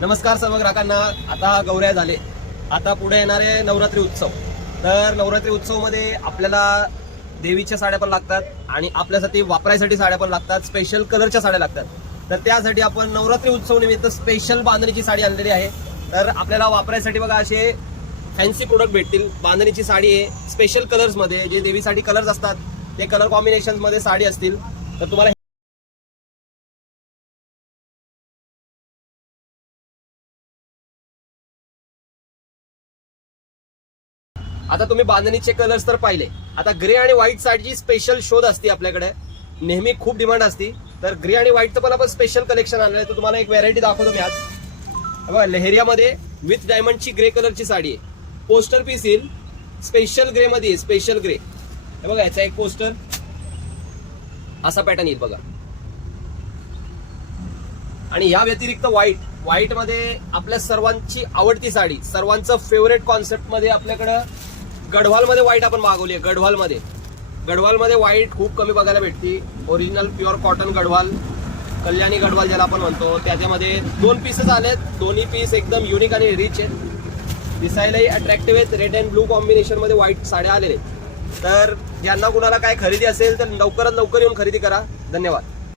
नमस्कार सर्व ग्राहकांना. आता गौऱ्या झाले, आता पुढे येणारे नवरात्री उत्सव. तर नवरात्री उत्सव मध्ये आपल्याला देवीच्या साड्या पण लागतात आणि आपल्यासाठी वापरायसाठी साड्या पण लागतात, स्पेशल कलरच्या साड्या लागतात. तर त्यासाठी आपण नवरात्री उत्सव निमित्त स्पेशल बांधणीची साडी आणलेली आहे. तर आपल्याला वापरायसाठी बघा असे फॅन्सी प्रोडक्ट भेटतील. बांधणीची साडी आहे स्पेशल कलर्स मध्ये, जे देवीसाठी कलर्स असतात ते कलर कॉम्बिनेशन मध्ये साडी असतील. तर तुम्हाला आता तुम्ही बांधणीचे कलर्स तर पाहिले. आता ग्रे आणि व्हाईट साडीची स्पेशल शोध असते आपल्याकडे, नेहमी खूप डिमांड असते. तर ग्रे आणि व्हाईटचं पण आपण स्पेशल कलेक्शन आणलं आहे. तर तुम्हाला एक व्हरायटी दाखवतो मी आज. बघा, लेहेरियामध्ये विथ डायमंडची ग्रे कलरची साडी आहे. पोस्टर पीस येईल स्पेशल ग्रे मध्ये, स्पेशल ग्रे. हे बघा, याचा एक पोस्टर असा पॅटर्न येईल बघा. आणि या व्यतिरिक्त व्हाईट मध्ये आपल्या सर्वांची आवडती साडी, सर्वांचं फेवरेट कॉन्सेप्ट मध्ये आपल्याकडं गढवाल मध्ये व्हाईट आपण मागवली आहे. गढवाल मध्ये व्हाईट खूप कमी बघायला भेटते. Original pure cotton Garhwal, Kalyani Garhwal ज्याला आपण म्हणतो. त्याच्यामध्ये 2 पीसेस आलेत. दोन्ही पीस एकदम युनिक आणि रिच आहेत, दिसायलाही अट्रॅक्टिव्ह आहेत. रेड अँड ब्लू कॉम्बिनेशन मध्ये व्हाईट साड्या आलेल्या आहेत. तर ज्यांना कुणाला काय खरेदी असेल तर लवकरात लवकर येऊन खरेदी करा. धन्यवाद.